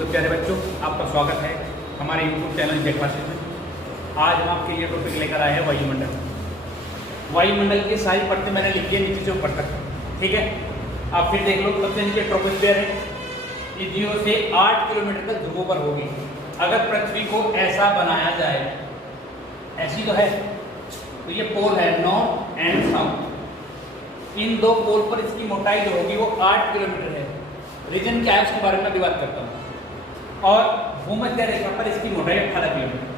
तो प्यारे बच्चों, आपका स्वागत है हमारे YouTube चैनल जे क्लासेस में। आज हम आपके लिए टॉपिक लेकर आए हैं वायुमंडल। वायुमंडल की सारी परतें मैंने लिखी है नीचे से ऊपर तक, ठीक है। आप फिर देख लो, सबसे नीचे ट्रोपोस्फीयर है, ये 0 से 8 किलोमीटर तक ध्रुवों पर होगी। अगर पृथ्वी को ऐसा बनाया जाए, ऐसी तो है, तो ये पोल है नॉर्थ एंड साउथ, इन दो पोल पर इसकी मोटाई जो होगी वो 8 किलोमीटर है। रीजन क्या है उसके बारे में अभी बात करता हूँ। और भूमध्य रेखा पर इसकी मोटाई 18 किलोमीटर,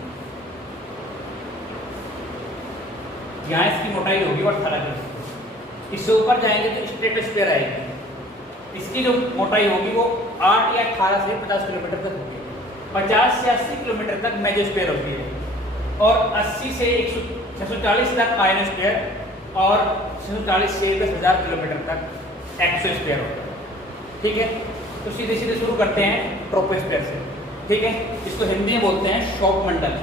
यहाँ इसकी मोटाई होगी वो 18 किलोमीटर। इससे ऊपर जाएंगे तो स्ट्रेटोस्फीयर आएगी, इसकी जो मोटाई होगी वो 8 या 18 से 50 किलोमीटर तक होगी। 50 से 80 किलोमीटर तक मेसोस्फीयर होती है, और 80 से 640 तक आयनोस्फीयर, और 640 से 10,000 किलोमीटर तक एक्सोस्फीयर होता है, ठीक है। तो सीधे सीधे शुरू करते हैं ट्रोपोस्फीयर से, ठीक है। इसको हिंदी में बोलते हैं शोक मंडल।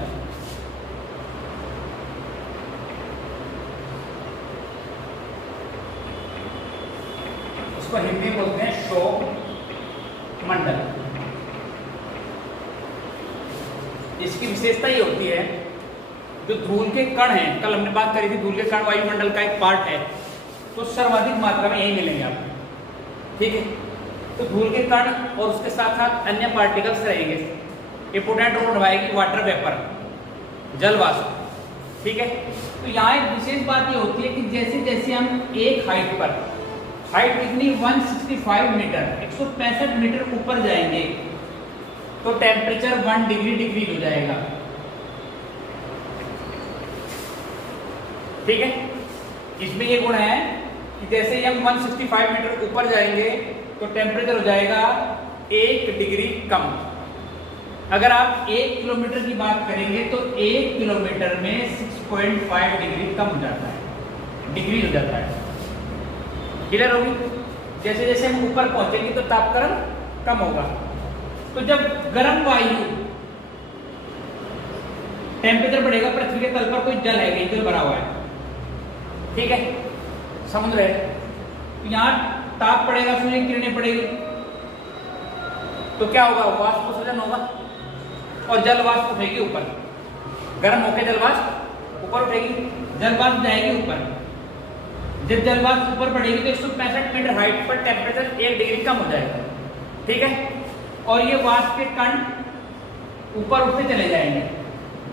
इसको हिंदी में बोलते हैं शोक मंडल। इसकी विशेषता ये होती है, जो धूल के कण हैं, कल हमने बात करी थी धूल के कण वायुमंडल का एक पार्ट है, तो सर्वाधिक मात्रा में यही मिलेंगे आपको, ठीक है। तो धूल के कण और उसके साथ साथ अन्य पार्टिकल्स रहेंगे। इंपोर्टेंट रोल निभाएगी वाटर वेपर, जल वाष्प, ठीक है। तो यहाँ एक विशेष बात ये होती है कि जैसे जैसे हम एक हाइट पर, हाइट कितनी 165 मीटर, 165 मीटर ऊपर जाएंगे, तो टेम्परेचर 1 डिग्री डिक्रीज हो जाएगा, ठीक है। इसमें ये गुण है कि जैसे ही हम 165 मीटर ऊपर जाएंगे तो टेम्परेचर हो जाएगा 1 डिग्री कम। अगर आप 1 किलोमीटर की बात करेंगे तो 1 किलोमीटर में 6.5 डिग्री कम हो जाता है, डिग्री हो जाता है, क्लियर होगी। जैसे जैसे हम ऊपर पहुंचेंगे तो तापक्रम कम होगा। तो जब गर्म वायु टेम्परेचर बढ़ेगा, पृथ्वी के तल पर कोई जल है, जल भरा हुआ है, ठीक है, समुद्र है, तो यहाँ ताप पड़ेगा, सूर्य की किरणें पड़ेगी, तो क्या होगा, वाष्पोत्सर्जन होगा और जल वाष्प उठेगी ऊपर। गर्म होकर जल वाष्प ऊपर उठेगी, जल वाष्प जाएगी ऊपर। जब जल वाष्प ऊपर बढ़ेगी तो 165 मीटर हाइट पर टेम्परेचर 1 डिग्री कम हो जाएगा, ठीक है। और ये वाष्प के कण ऊपर उठते चले जाएंगे।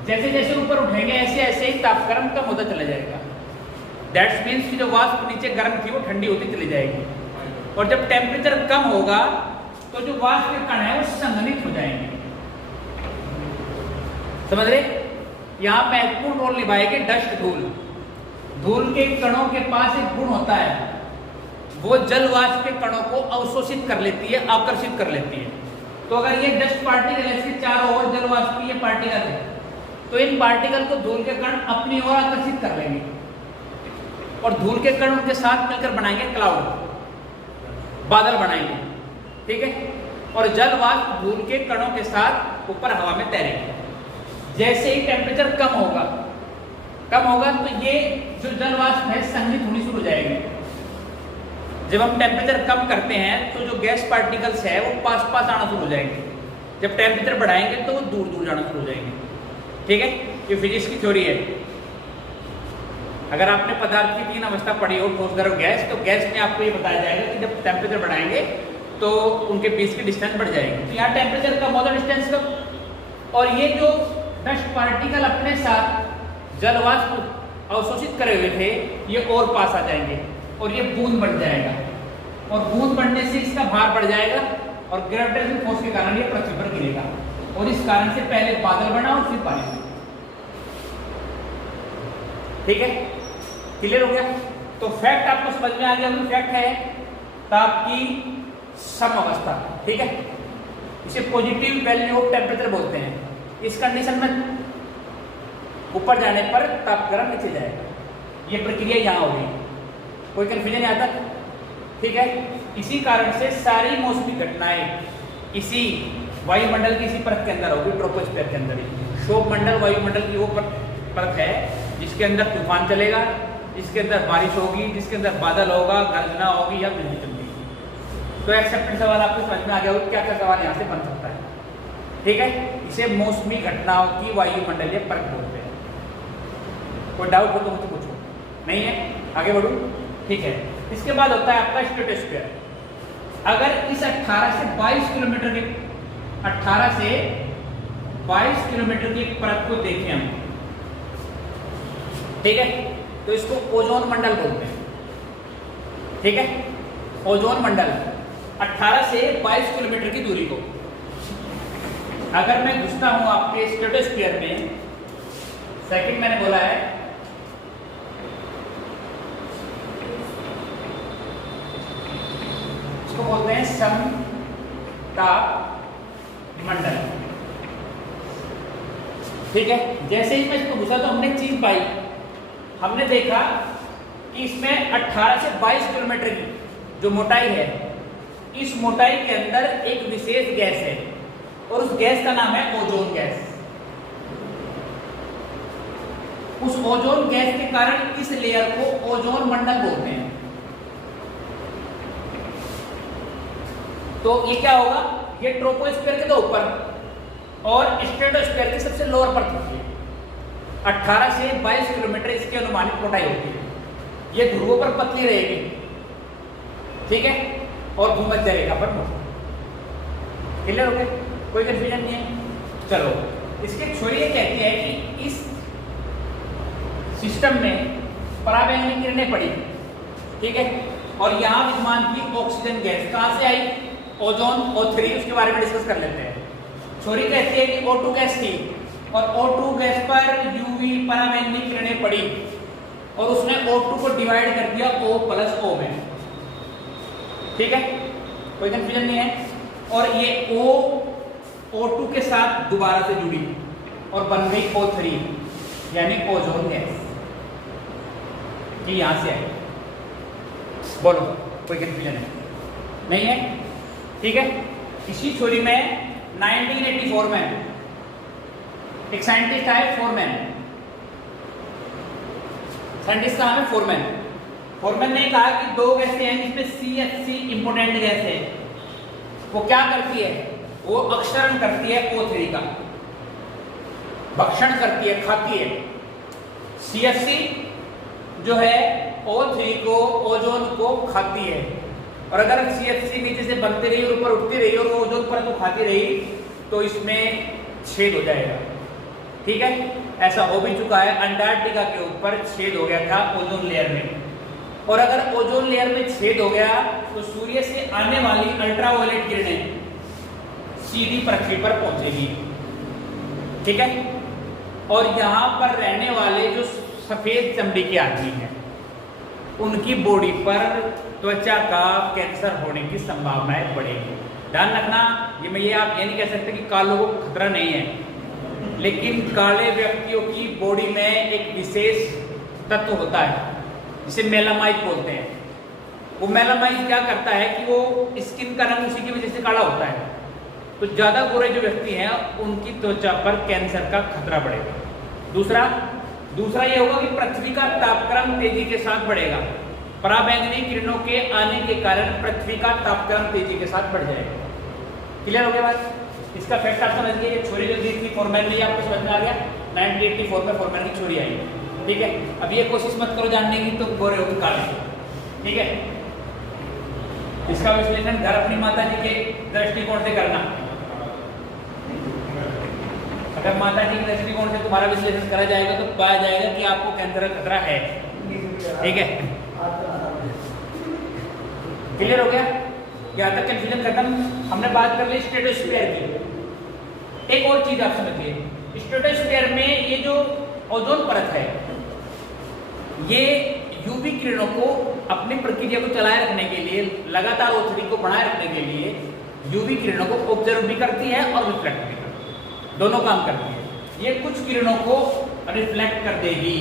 जैसे जैसे ऊपर उठेंगे ऐसे ऐसे ही तापक्रम कम होता चला जाएगा। दैट्स मीन्स कि जो वाष्प नीचे गर्म थी वो ठंडी होती चली जाएगी, और जब टेम्परेचर कम होगा तो जो वाष्प के कण है वो संघनित हो जाएंगे, समझ रहे। यहाँ महत्वपूर्ण रोल निभाएगी डस्ट, धूल। धूल के कणों के पास एक गुण होता है, वो जल वाष्प के कणों को अवशोषित कर लेती है, आकर्षित कर लेती है। तो अगर ये डस्ट पार्टिकल है, इसके चारों ओर जल वाष्प की ये पार्टिकल है, तो इन पार्टिकल को धूल के कण अपनी ओर आकर्षित कर लेंगे, और धूल के कण उनके साथ मिलकर बनाएंगे क्लाउड, बादल बनाएंगे, ठीक है। और जल वाष्प धूल के कणों के साथ ऊपर हवा में तैरेंगे। जैसे ही टेम्परेचर कम होगा तो ये जो जल वाष्प है संघनित होनी शुरू हो जाएगी। जब हम टेम्परेचर कम करते हैं तो जो गैस पार्टिकल्स है वो पास पास आना शुरू हो जाएंगे। जब टेम्परेचर बढ़ाएंगे तो वो दूर दूर जाना शुरू हो जाएंगे, ठीक है। ये फिजिक्स की थ्योरी है। अगर आपने पदार्थ की 3 अवस्था पढ़ी हो, ठोस, गैस, गैस, तो गैस में आपको ये बताया जाएगा कि जब टेम्परेचर बढ़ाएंगे तो उनके बीच की डिस्टेंस बढ़ जाएगी। तो यहाँ टेम्परेचर कम होगा, डिस्टेंस कम, और ये जो डस्ट पार्टिकल अपने साथ जल वाष्प अवशोषित करे हुए थे ये और पास आ जाएंगे, और ये बूंद बढ़ जाएगा, और बूंद बढ़ने से इसका भार बढ़ जाएगा, और ग्रेविटेशनल फोर्स के कारण ये पृथ्वी पर गिरेगा, और इस कारण से पहले बादल बना और फिर बारिश हुई, ठीक है। क्लियर हो गया। तो फैक्ट आपको समझ में आ गया। फैक्ट है ताप की समअवस्था, ठीक है। इसे पॉजिटिव वैल्यू ऑफ टेम्परेचर बोलते हैं। इस कंडीशन में ऊपर जाने पर तापक्रम नीचे जाएगा। ये प्रक्रिया यहाँ हो गई, कोई कंफ्यूजन नहीं आता, ठीक है। इसी कारण से सारी मौसमी घटनाएं इसी वायुमंडल की इसी परत के अंदर होगी, ट्रोपोस्फीयर के अंदर ही। शोक मंडल वायुमंडल की वो परत है जिसके अंदर तूफान चलेगा, जिसके अंदर बारिश होगी, जिसके अंदर बादल होगा, गर्जना होगी या बिजली चमकेगी। तो एक्सेप्टेड सवाल आपको समझ में आ गया होगा, क्या क्या सवाल यहाँ से बन सकता है। ठीक है, इसे मौसमी घटनाओं की वायुमंडलीय परत बोलते हैं। कोई डाउट हो तो मुझसे पूछो, नहीं है आगे बढ़ूं, ठीक है। इसके बाद होता है आपका स्ट्रेटोस्फीयर। अगर इस 18 से 22 किलोमीटर की 18 से 22 किलोमीटर की परत को देखें हम, ठीक है, तो इसको ओजोन मंडल बोलते हैं, ठीक है। ओजोन मंडल 18 से 22 किलोमीटर की दूरी को अगर मैं घुसता हूं आपके स्ट्रेटोस्फीयर में, सेकंड मैंने बोला है, इसको बोलते हैं समताप मंडल, ठीक है। जैसे ही मैं इसको घुसा तो हमने एक चीज पाई, हमने देखा कि इसमें 18 से 22 किलोमीटर की जो मोटाई है, इस मोटाई के अंदर एक विशेष गैस है और उस गैस का नाम है ओजोन गैस। उस ओजोन गैस के कारण इस लेयर को ओजोन मंडल बोलते हैं। तो ये क्या होगा, ये ट्रोपोस्फीयर के तो ऊपर और स्ट्रेटोस्फीयर की सबसे लोअर परत होती है। 18 से 22 किलोमीटर इसकी अनुमानित मोटाई होती है। ये ध्रुवों पर पतली रहेगी, ठीक है, और भूमध्य रेखा पर मोटी। क्लियर हो गया, कोई कंफ्यूजन नहीं है। चलो, इसके छोरी ये कहती है कि इस सिस्टम में पराबैंगनी किरणें पड़ी, ठीक है, और यहां विद्यमान थी ऑक्सीजन गैस। कहां से आई, ओजोन O3, उसके बारे में डिस्कस कर लेते हैं। छोरी कहती है कि O2 गैस थी और O2 गैस पर यूवी पराबैंगनी किरणें पड़ी और उसने O2 को डिवाइड कर दिया O+O में, ठीक है, कोई कंफ्यूजन नहीं है। और ये O2 के साथ दोबारा से जुड़ी और बन गई O3 यानी ओजोन गैस, ये यहां से आई। बोलो, कोई कंफ्यूजन नहीं है, ठीक है। इसी छोरी में 1984 में एक साइंटिस्ट आए, फोरमैन, साइंटिस्ट का नाम है फोरमैन। फोरमैन ने कहा कि दो गैसें हैं जिसमें CH3 इंपोर्टेंट गैस है। वो क्या करती है, वो अक्षरण करती है O3 का, भक्षण करती है, खाती है। CH3 जो है O3 को, ओजोन को खाती है। और अगर CH3 नीचे से बनती रही और ऊपर उठती रही और ओजोन पर तो खाती रही तो इसमें छेद हो जाएगा, ठीक है। ऐसा हो भी चुका है, अंटार्कटिका के ऊपर छेद हो गया था ओजोन लेयर में। और अगर ओजोन लेयर में छेद हो गया तो सूर्य से आने वाली अल्ट्रावायलेट किरणें सीधी पृथ्वी पर पहुंचेगी, ठीक है। और यहाँ पर रहने वाले जो सफेद चमड़ी के आदमी हैं, उनकी बॉडी पर त्वचा का कैंसर होने की संभावनाएं बढ़ेगी। ध्यान रखना, ये आप ये नहीं कह सकते कि कालों को खतरा नहीं है, लेकिन काले व्यक्तियों की बॉडी में एक विशेष तत्व होता है जिसे मेलामाइट बोलते हैं। वो मेलामाइट क्या करता है कि वो स्किन का रंग उसी की वजह से काला होता है। तो ज्यादा गोरे जो व्यक्ति हैं उनकी त्वचा पर कैंसर का खतरा बढ़ेगा। दूसरा ये होगा कि पृथ्वी का तापक्रम तेजी के साथ बढ़ेगा। पराबैंगनी किरणों के आने के कारण पृथ्वी का तापक्रम तेजी के साथ बढ़ जाएगा। क्लियर हो गया बात? इसका फैक्ट आप समझ गए। छोरी जो दी थी फोरमैन ने, आपको समझ में आ गया। 1984 में फोरमैन की छोरी आई, ठीक है। अब ये कोशिश मत करो जानने की तो गोरे होकर काले, ठीक है। इसका विश्लेषण घर अपनी माता जी के दृष्टिकोण से करना। अगर माता जी के दृष्टिकोण से तुम्हारा विश्लेषण करा जाएगा तो पाया जाएगा कि आपको कैंसर का खतरा है, ठीक है। क्लियर हो गया? यहाँ तक कंफ्यूजन खत्म। हमने बात कर ली स्ट्रेटोस्फीयर की। एक और चीज आप समझिए, स्ट्रेटोस्फीयर में ये जो ओजोन परत है, ये यूवी किरणों को अपनी प्रक्रिया को चलाए रखने के लिए, लगातार O3 को बनाए रखने के लिए यूवी किरणों को ऑब्जर्व भी करती है और रिफ्लेक्ट भी करती है, दोनों काम करती है। ये कुछ किरणों को रिफ्लेक्ट कर देगी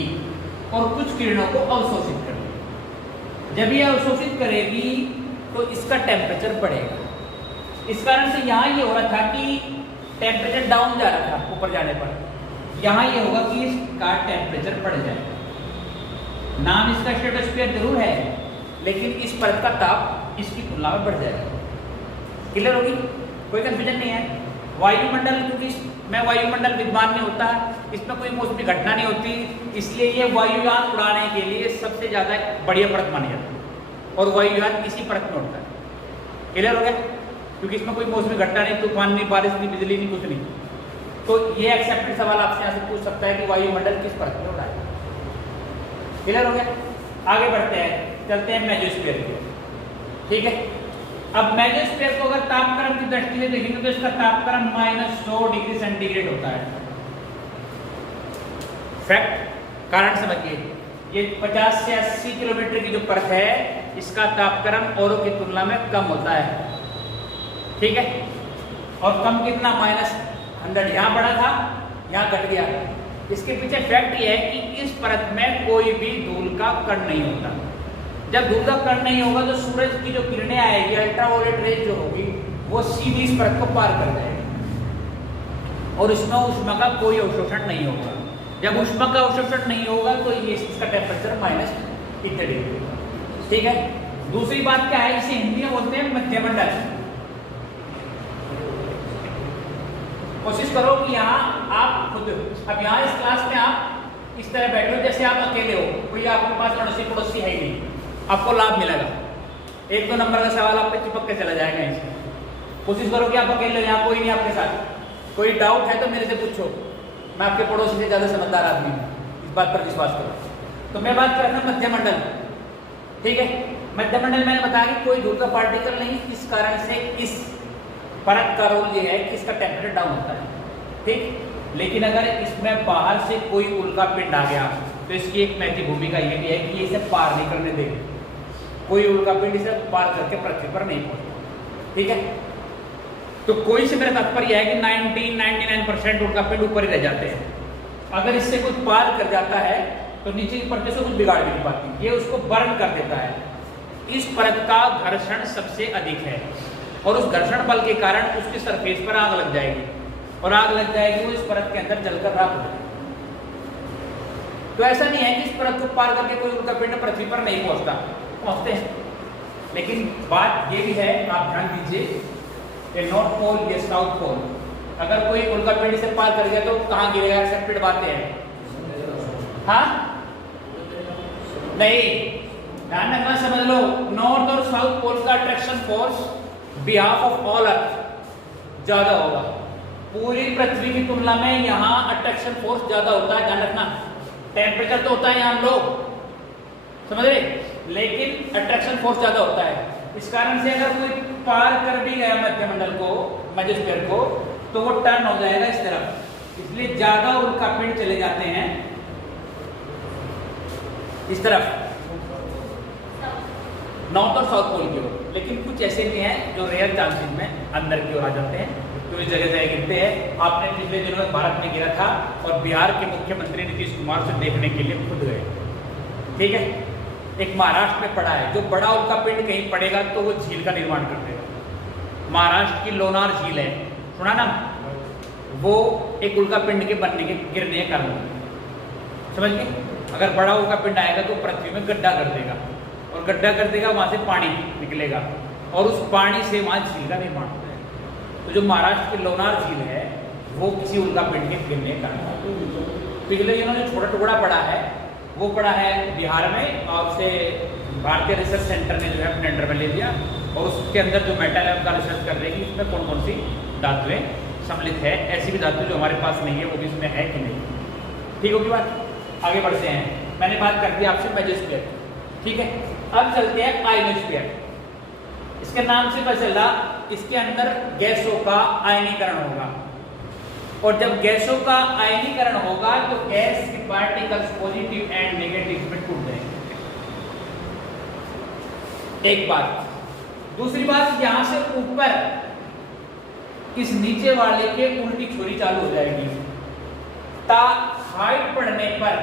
और कुछ किरणों को अवशोषित कर देगी। जब ये अवशोषित करेगी तो इसका टेम्परेचर बढ़ेगा। इस कारण से यहाँ ये हो रहा था कि टेम्परेचर डाउन जा रहा था ऊपर जाने पर, यहाँ ये होगा कि इसका टेम्परेचर बढ़ जाएगा। नाम इसका स्ट्रेटोस्फीयर जरूर है, लेकिन इस परत का ताप इसकी तुलना में बढ़ जाएगा। क्लियर होगी? कोई कंफ्यूजन नहीं है? वायुमंडल, क्योंकि में वायुमंडल विद्यमान नहीं होता, इसमें कोई मौसमी घटना नहीं होती, इसलिए ये वायुयान उड़ाने के लिए सबसे ज्यादा बढ़िया परत मानी जाती है और वायुयान इसी परत में उड़ता है। क्लियर हो गया? क्योंकि इसमें कोई मौसमी घटना नहीं, तूफान नहीं, बारिश नहीं, बिजली नहीं, कुछ नहीं। तो ये एक्सेप्टेड सवाल आपसे यहाँ से पूछ सकता है कि वायुमंडल किस परत में उड़ा है। क्लियर हो गया? आगे बढ़ते हैं, चलते हैं मेसोस्फीयर की। ठीक है, अब मेसोस्फीयर को अगर तापक्रम की दृष्टि से देखेंगे तो इसका तापक्रम -100 डिग्री सेंटीग्रेड होता है। फैक्ट, कारण समझिए, ये 50 से 80 किलोमीटर की जो परत है इसका तापक्रम औरों की तुलना में कम होता है। ठीक है, और कम कितना? -100। यहाँ बढ़ा था, यहाँ घट गया। इसके पीछे फैक्ट ये है कि इस परत में कोई भी धूल का कण नहीं होता। जब धूल का कण नहीं होगा तो सूरज की जो किरणें आएगी, अल्ट्रावायलेट रेज जो होगी, वो सीधी इस परत को पार कर जाएगी और इसमें ऊष्मा का कोई अवशोषण नहीं होगा। जब ऊष्मा का अवशोषण नहीं होगा तो ये इसका टेम्परेचर -इतने डिग्री होगा। ठीक है, दूसरी बात क्या है, इसे हिंदी में बोलते हैं मध्यमंडल। कोशिश करो कि यहाँ आप खुद, अब यहाँ इस क्लास में आप इस तरह बैठो जैसे आप अकेले हो, कोई आपके पास अड़ोसी पड़ोसी है ही नहीं, आपको लाभ मिलेगा। 1-2 नंबर का सवाल आप पे चिपक के चला जाएगा इसमें। कोशिश करो कि आप अकेले हो, यहाँ कोई नहीं आपके साथ। कोई डाउट है तो मेरे से पूछो, मैं आपके पड़ोसी से ज़्यादा समझदार आदमी हूँ, इस बात पर विश्वास करो। तो मैं बात कर रहा हूँ मध्यमंडल। ठीक है, मध्यमंडल मैंने बताया कि कोई धूल का पार्टिकल नहीं, इस कारण से इस परत का रोल ये है कि इसका टेम्परेचर डाउन होता है। ठीक, लेकिन अगर इसमें बाहर से कोई उल्का पिंड आ गया तो इसकी एक महत्वपूर्ण भूमिका ये भी है कि इसे पार नहीं करने देगा। कोई उल्का पिंड इसे पार करके पृथ्वी पर नहीं पहुंचता। ठीक है, तो कोई से मेरा तात्पर्य है कि 99% उल्का पिंड ऊपर ही रह जाते हैं। अगर इससे कुछ पार कर जाता है तो नीचे की परत से कुछ बिगाड़ भी नहीं पाती, ये उसको बर्न कर देता है। इस परत का घर्षण सबसे अधिक है और उस घर्षण बल के कारण उसकी सरफेस पर आग लग जाएगी और आग लग जाएगी वो इस परत के अंदर जलकर राख हो जाएगी। तो ऐसा नहीं है कि इस परत को पार करके कोई उल्का पिंड पृथ्वी पर नहीं पहुंचता, पहुंचते हैं। लेकिन बात ये भी है, आप ध्यान दीजिए, ये नॉर्थ पोल ये साउथ पोल, अगर कोई उल्का पिंड से पार कर गया तो कहाँ गिरेगा? एक्सेप्टेड बातें हैं। हाँ नहीं, ध्यान रखना, समझ लो, नॉर्थ और साउथ पोल का attraction force behalf of all अर्थ ज्यादा होगा। पूरी पृथ्वी की तुलना में यहाँ अट्रैक्शन फोर्स ज्यादा होता है। ध्यान रखना, टेम्परेचर तो होता है यहाँ लो, समझ रहे, लेकिन अट्रैक्शन फोर्स ज्यादा होता है। इस कारण से अगर कोई पार कर भी गया मध्यमंडल को, मेसोस्फीयर को, तो वो टर्न हो जाएगा इस तरफ, इसलिए ज्यादा उल्का पिंड चले जाते हैं इस तरफ, नॉर्थ और साउथ पोल की ओर। लेकिन कुछ ऐसे भी हैं जो रेयर चांसेस में अंदर की ओर आ जाते हैं, तो इस जगह जगह गिरते हैं। आपने पिछले दिनों में भारत में गिरा था और बिहार के मुख्यमंत्री नीतीश कुमार से देखने के लिए खुद गए। ठीक है, एक महाराष्ट्र में पड़ा है, जो बड़ा उल्का पिंड कहीं पड़ेगा तो वो झील का निर्माण कर देगा। महाराष्ट्र की लोनार झील है, सुना ना, वो एक उल्का पिंड के बनने के गिरने के कारण, समझ गए। अगर बड़ा उल्का पिंड आएगा तो पृथ्वी में गड्ढा कर देगा और गड्ढा कर देगा, वहां से पानी निकलेगा और उस पानी से वहां झील का निर्माण होता है। तो जो महाराष्ट्र की लोनार झील है वो किसी उल्का पिंड के गिरने का कारण। पिछले दिनों जो छोटा टुकड़ा पड़ा है वो पड़ा है बिहार में, और उसे भारतीय रिसर्च सेंटर ने जो है अपने अंडर में ले लिया और उसके अंदर जो मेटल है उनका रिसर्च कर रहे हैं कि इसमें कौन कौन सी धातुएं सम्मिलित है, ऐसी भी धातु जो हमारे पास नहीं है वो भी इसमें है कि नहीं। ठीक होगी बात, आगे बढ़ते हैं। मैंने बात कर दी आपसे मेसोस्फीयर, ठीक है। अब चलते हैं आयनोस्फीयर। इसके नाम से पता चला इसके अंदर गैसों का आयनीकरण होगा, और जब गैसों का आयनीकरण होगा तो गैस के पार्टिकल्स पॉजिटिव एंड नेगेटिव में टूट जाएंगे। एक बात, दूसरी बात, यहां से ऊपर इस नीचे वाले के उल्टी छोरी चालू हो जाएगी, ता हाइट बढ़ने पर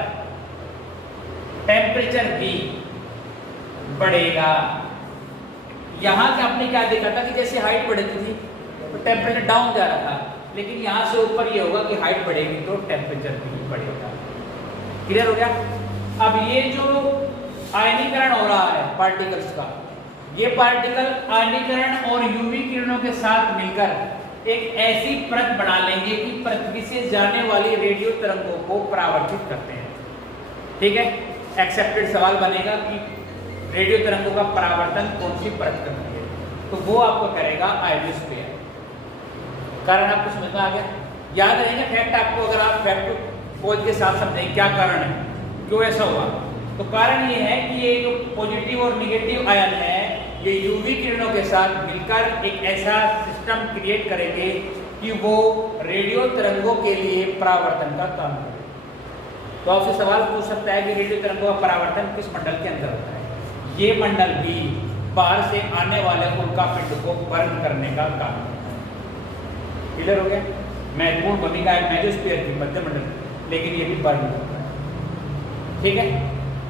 टेम्परेचर भी बढ़ेगा। यहां से आपने क्या देखा था कि जैसे हाइट बढ़ती थी तो टेम्परेचर डाउन जा रहा था, लेकिन यहां से ऊपर ये होगा कि हाइट बढ़ेगी तो टेम्परेचर भी बढ़ेगा। क्लियर हो गया। अब ये जो आयनीकरण हो रहा है पार्टिकल्स का, ये पार्टिकल आयनीकरण और यूवी किरणों के साथ मिलकर एक ऐसी परत बना लेंगे कि पृथ्वी से जाने वाली रेडियो तरंगों को परावर्तित करते हैं। ठीक है, एक्सेप्टेड सवाल बनेगा कि रेडियो तरंगों का परावर्तन कौन सी परत करती है, तो वो आपको करेगा आयोनोस्फीयर। कारण आपको समझ में आ गया? याद रहेगा फैक्ट आपको, अगर आप फैक्ट खोज के साथ समझें क्या कारण है, क्यों ऐसा हुआ, तो कारण ये है कि ये जो पॉजिटिव और निगेटिव आयन है ये यूवी किरणों के साथ मिलकर एक ऐसा सिस्टम क्रिएट करेंगे कि वो रेडियो तरंगों के लिए परावर्तन का काम करे। तो आपसे सवाल पूछ सकता है कि रेडियो तरंगों का परावर्तन किस मंडल के अंदर होता है? ये मंडल भी बाहर से आने वाले उल्कापिंड को बर्न करने का काम करता है। क्लियर हो गया? महत्वपूर्ण भूमिका है मेसोस्फीयर की, मध्य मंडल, लेकिन ये भी बर्न होता है। ठीक है,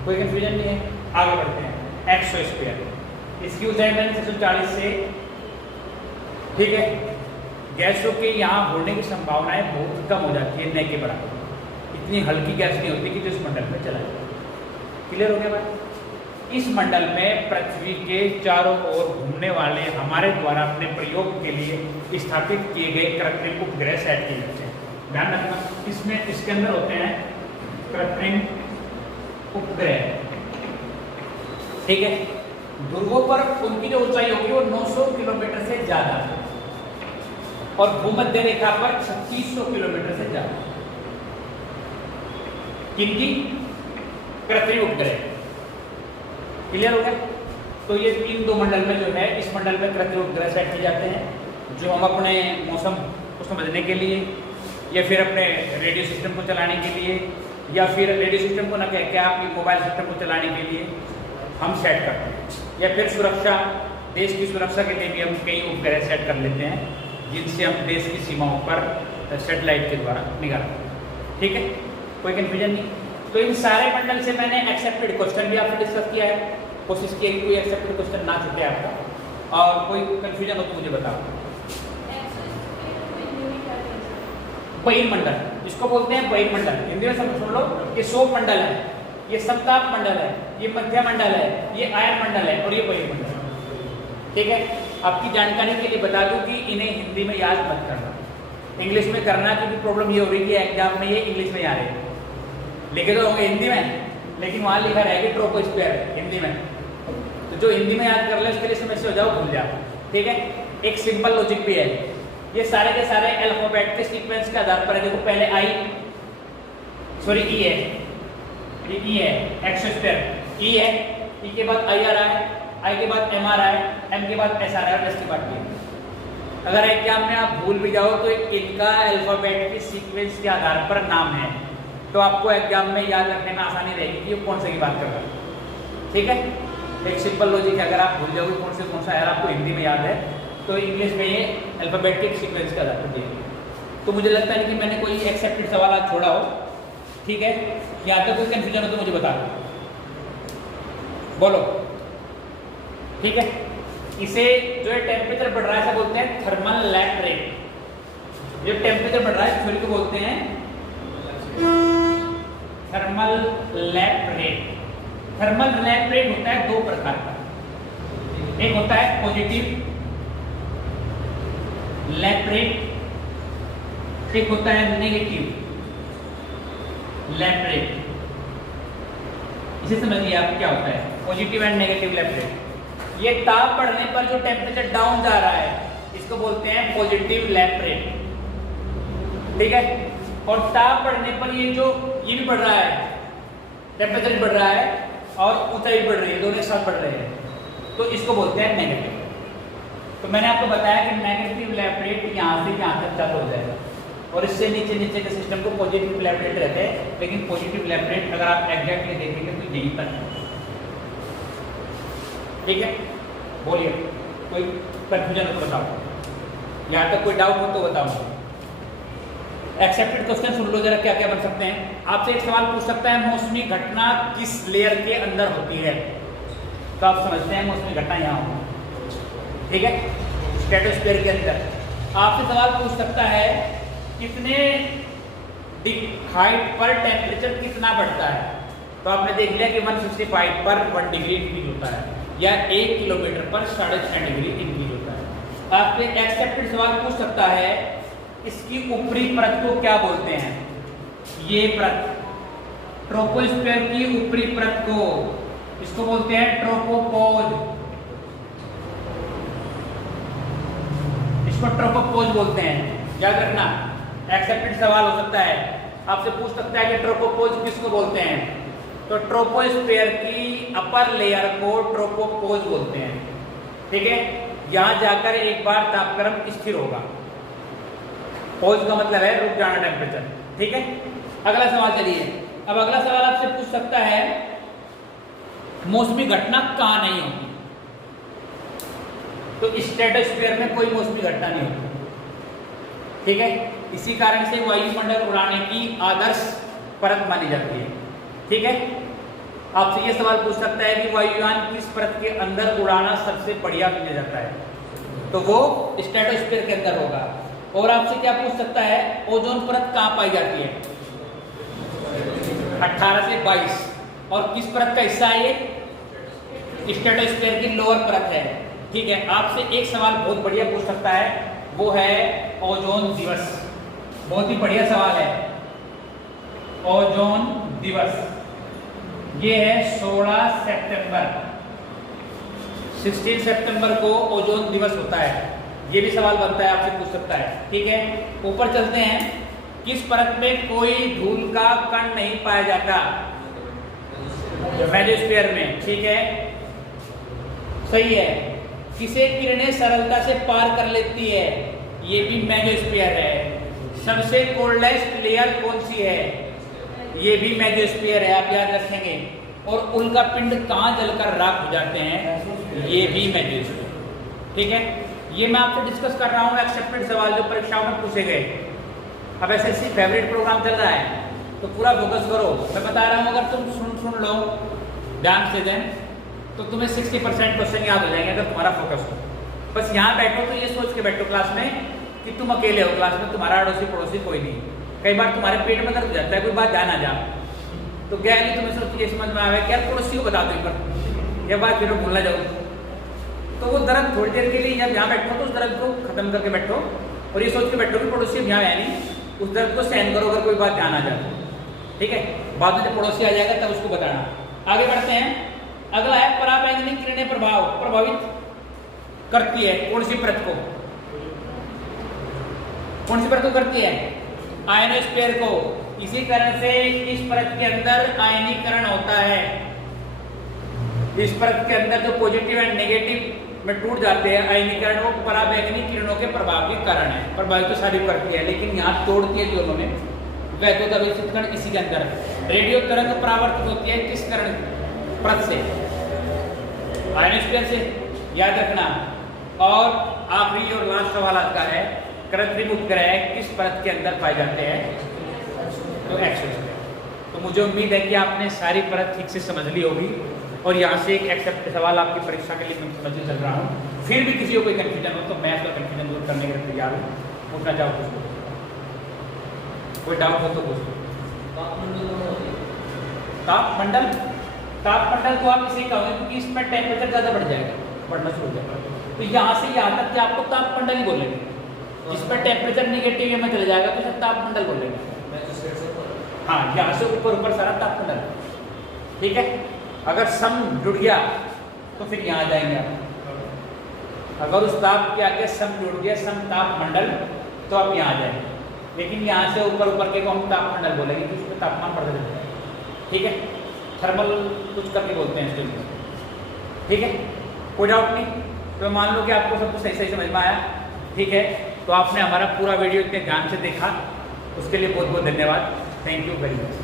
कोई कंफ्यूजन नहीं है। आगे बढ़ते हैं। एक्सोस्फीयर, इसकी ऊंचाई मैंने 640 से, ठीक है, गैसों के यहाँ होने की संभावनाएं बहुत कम हो जाती है, न के बराबर। इतनी हल्की गैस नहीं होती कि जो इस मंडल में चला जाए। क्लियर हो गया बात? इस मंडल में पृथ्वी के चारों ओर घूमने वाले हमारे द्वारा अपने प्रयोग के लिए स्थापित किए गए कृत्रिम उपग्रह सेट किए जाते हैं। ध्यान रखना, इसमें इसके अंदर होते हैं कृत्रिम उपग्रह। ठीक है, ध्रुवों पर उनकी जो ऊंचाई होगी वो 900 किलोमीटर से ज्यादा और भूमध्य रेखा पर 3600 किलोमीटर से ज्यादा। किनकी? कृत्रिम उपग्रह। क्लियर हो गया? तो ये इन दो मंडल में जो है, इस मंडल में कृत्रिम उपग्रह सेट किए जाते हैं जो हम अपने मौसम को समझने के लिए या फिर अपने रेडियो सिस्टम को चलाने के लिए या फिर रेडियो सिस्टम को न कह के आपकी मोबाइल सिस्टम को चलाने के लिए हम सेट करते हैं, या फिर सुरक्षा, देश की सुरक्षा के लिए भी हम कई उपग्रह सेट कर लेते हैं जिनसे हम देश की सीमाओं पर सैटेलाइट के द्वारा निगरानी करते हैं। ठीक है, कोई कंफ्यूजन नहीं। तो इन सारे मंडल से मैंने एक्सेप्टेड क्वेश्चन भी आपसे डिस्कस किया है, कोशिश की है कि कोई एक्सेप्टेड क्वेश्चन ना छूटे आपका, और कोई कंफ्यूजन हो तो मुझे बताओ। बहिर्मंडल, इसको बोलते हैं बहिर्मंडल, हिंदी में समझ लो। ये सोप मंडल है, ये समताप मंडल है, ये मध्य मंडल है, ये आयन मंडल है और ये बहिर्मंडल। ठीक है, आपकी जानकारी के लिए बता दूं कि इन्हें हिंदी में याद मत करना, इंग्लिश में करना, क्योंकि प्रॉब्लम ये हो रही है कि एग्जाम में ये इंग्लिश में आ रहे हैं, लिखे तो होंगे हिंदी में, लेकिन वहाँ लिखा रहेगा ट्रोपोस्फीयर हिंदी में। तो जो हिंदी में याद कर ले उसके लिए समस्या हो जाओ, भूल जाओ। ठीक है, एक सिंपल लॉजिक भी है, ये सारे के सारे अल्फाबेट के सीक्वेंस के आधार पर है। देखो पहले ई है, ये ई है, एक्सोस्फीयर ई है, ई के बाद आई आ रहा है, आई के बाद एम आ रहा है, एम के बाद एस आ रहा है, एस के बाद टी। अगर एग्जाम में आप भूल भी जाओ तो इनका अल्फाबेट के सीक्वेंस के आधार पर नाम है, तो आपको एग्जाम में याद रखने में आसानी रहेगी कि ये कौन से की बात कर रहा है। ठीक है, एक सिंपल लॉजिक है, अगर आप भूल जाओगे कौन सा है, आपको हिंदी में याद है तो इंग्लिश में ये अल्फाबेटिक सीक्वेंस के आधार पर दिए। तो मुझे लगता है कि मैंने कोई एक्सेप्टेड सवाल आज छोड़ा हो। ठीक है, यहाँ तक कोई कंफ्यूजन हो तो मुझे बता दो, बोलो। ठीक है, इसे जो है टेम्परेचर बढ़ रहा है इसे बोलते हैं थर्मल लैप रेट। जो टेम्परेचर बढ़ रहा है सॉरी को बोलते हैं thermal lap rate. Thermal lap rate होता है दो प्रकार का, एक होता है पॉजिटिव लैप रेट, एक होता है नेगेटिव लैप रेट। इसे समझिए आप क्या होता है positive and negative lap rate. ये ताप बढ़ने पर जो टेम्परेचर डाउन जा रहा है इसको बोलते हैं पॉजिटिव लैप रेट। ठीक है, और ताप बढ़ने पर ये भी बढ़ रहा है, टेम्परेचर बढ़ रहा है और ऊंचाई बढ़ रही है, दोनों एक साथ बढ़ रहे हैं, तो इसको बोलते हैं नेगेटिव। तो मैंने आपको बताया कि नेगेटिव लैप रेट यहाँ से यहाँ तक चालू हो जाएगा और इससे नीचे के सिस्टम को पॉजिटिव लैप रेट रहते हैं, लेकिन पॉजिटिव लैप रेट अगर आप एग्जैक्टली देखेंगे तो यहीं तक। ठीक है, बोलिए, कोई कंफ्यूजन हो तो बताओ, यहाँ तक कोई डाउट हो तो बताओ। एक्सेप्टेड क्वेश्चन सुन लो जरा क्या क्या बन सकते हैं। आपसे एक सवाल पूछ सकता है मौसमी घटना किस लेयर के अंदर होती है, तो आप समझते हैं मौसमी घटना यहाँ होगी। ठीक है, स्ट्रेटोस्फीयर के अंदर। आपसे सवाल पूछ सकता है कितने हाइट पर टेम्परेचर कितना बढ़ता है, तो आपने देख लिया कि 165 पर 1 डिग्री इंक्रीज होता है, या 1 किलोमीटर पर 6.5 डिग्री इंक्रीज होता है। आपसे एक्सेप्टेड सवाल पूछ सकता है, इसकी ऊपरी परत को क्या बोलते हैं? ये परत, ट्रोपोस्फीयर की ऊपरी परत को, इसको बोलते हैं ट्रोपोपोज। इसको ट्रोपोपोज बोलते हैं, याद रखना। एक्सेप्टेड सवाल हो सकता है, आपसे पूछ सकता है कि ट्रोपोपोज किसको बोलते हैं? तो ट्रोपोस्फीयर की अपर लेयर को ट्रोपोपोज बोलते हैं। ठीक है, यहां जाकर एक बार तापक्रम स्थिर होगा। पोज का मतलब है रुक जाना, टेम्परेचर। ठीक है, अगला सवाल चलिए। अब अगला सवाल आपसे पूछ सकता है, मौसमी घटना कहां नहीं होती? तो स्ट्रेटोस्फीयर में कोई मौसमी घटना नहीं होती। ठीक है, इसी कारण से वायुमंडल उड़ाने की आदर्श परत मानी जाती है। ठीक है, आपसे यह सवाल पूछ सकता है कि वायुयान किस परत के अंदर उड़ाना सबसे बढ़िया माना जाता है? तो वो स्ट्रेटोस्फीयर के अंदर होगा। और आपसे क्या पूछ सकता है, ओजोन परत कहां पाई जाती है? 18 से 22। और किस परत का हिस्सा है ये? स्ट्रेटोस्फीयर की लोअर परत है। ठीक है, आपसे एक सवाल बहुत बढ़िया पूछ सकता है, वो है ओजोन दिवस। बहुत ही बढ़िया सवाल है। ओजोन दिवस ये है 16 सितंबर। 16 सितंबर को ओजोन दिवस होता है। ये भी सवाल बनता है, आपसे पूछ सकता है। ठीक है, ऊपर चलते हैं। किस परत में कोई धूल का कण नहीं पाया जाता? मेसोस्फीयर में। ठीक है, सही है। किसे किरणें सरलता से पार कर लेती है? ये भी मेसोस्फीयर है। सबसे कोल्डेस्ट लेयर कौन सी है? ये भी मेसोस्फीयर है, आप याद रखेंगे। और उल्का पिंड कहाँ जलकर राख हो जाते हैं? ये भी मेसोस्फीयर। ठीक है, ये मैं आपसे डिस्कस कर रहा हूँ एक्सेप्टेड सवाल जो परीक्षाओं में पूछे गए। अब एसएससी फेवरेट प्रोग्राम चल रहा है तो पूरा फोकस करो। मैं बता रहा हूँ, अगर तुम सुन लो ध्यान से दें तो तुम्हें 60% क्वेश्चन याद हो जाएंगे अगर तुम्हारा फोकस हो। बस यहाँ बैठो तो ये सोच के बैठो क्लास में कि तुम अकेले हो, क्लास में तुम्हारा अड़ोसी पड़ोसी कोई नहीं। कई बार तुम्हारे पेट में दर्द हो जाता है, कोई बात ध्यान आ जा तो क्या है, तुम्हें सोचिए समझ में आवे कि यार पड़ोसी को बता दो एक बार, यह बात फिर भूलना जाओ। तो वो दर्द थोड़ी देर के लिए जब यहाँ बैठो तो उस दर्द को खत्म करके बैठो और ये सोच के बैठो कि पड़ोसी यहाँ है नहीं, उस दर्द को सहन करो अगर कोई बात ध्यान आ जाए। ठीक है, बाद में जब पड़ोसी आ जाएगा तब उसको बताना। आगे बढ़ते हैं। अगला है पराबैंगनी किरणें प्रभावित करती है कौन सी परत को? कौन सी परत को करती है? आयनोस्फीयर को। इसी कारण से इस परत के अंदर आयनीकरण होता है। इस परत के अंदर जो पॉजिटिव एंड नेगेटिव में टूट जाते हैं आयनीकरण, वो पराबैंगनी किरणों के प्रभाव के कारण है। प्रभावित तो सारी करती है लेकिन यहाँ तोड़ती है दोनों में। वैद्युत अभिक्षित कण इसी के अंदर। रेडियो तरंग परावर्तित होती है किस कण परत से? आयनोस्फीयर से, याद रखना। और आखिरी और लास्ट सवाल आता है, कृत्रिम उपग्रह किस परत के अंदर पाए जाते हैं? तो एक्सोस्फीयर। तो मुझे उम्मीद है कि आपने सारी परत ठीक से समझ ली होगी और यहाँ से एक एक्सेप्ट सवाल आपकी परीक्षा के लिए मैं समझने चल रहा हूँ। फिर भी किसी को कोई कंफ्यूजन हो तो मैं उसका कंफ्यूजन दूर करने के लिए तैयार हूँ। पूछना चाहो कुछ, कोई डाउट हो तो पूछ लो। तापमंडल, तापमंडल को आप इसे कहोगे क्योंकि इसमें टेम्परेचर ज़्यादा बढ़ जाएगा, बढ़ना शुरू हो जाएगा। तो यहाँ से यहाँ तक कि आपको तापमंडल ही बोलेंगे। जिसमें टेम्परेचर निगेटिव में चले जाएगा तो इसे तापमंडल बोलेंगे। हाँ, यहाँ से ऊपर ऊपर सारा तापमंडल। ठीक है, अगर सम जुड़ गया तो फिर यहाँ जाएंगे आप। अगर उस ताप के आगे सम जुड़ गया, सम तापमंडल, तो आप यहाँ जाएंगे। लेकिन यहाँ से ऊपर ऊपर के को हम तापमंडल बोलेंगे क्योंकि उसमें तापमान बढ़ता जाता है। ठीक है, थर्मल कुछ करके बोलते हैं इसके। ठीक है, कोई डाउट नहीं। तो मान लो कि आपको सब कुछ सही सही समझ में आया। ठीक है, तो आपने हमारा पूरा वीडियो इतने ध्यान से देखा उसके लिए बहुत बहुत धन्यवाद। Thank you very much.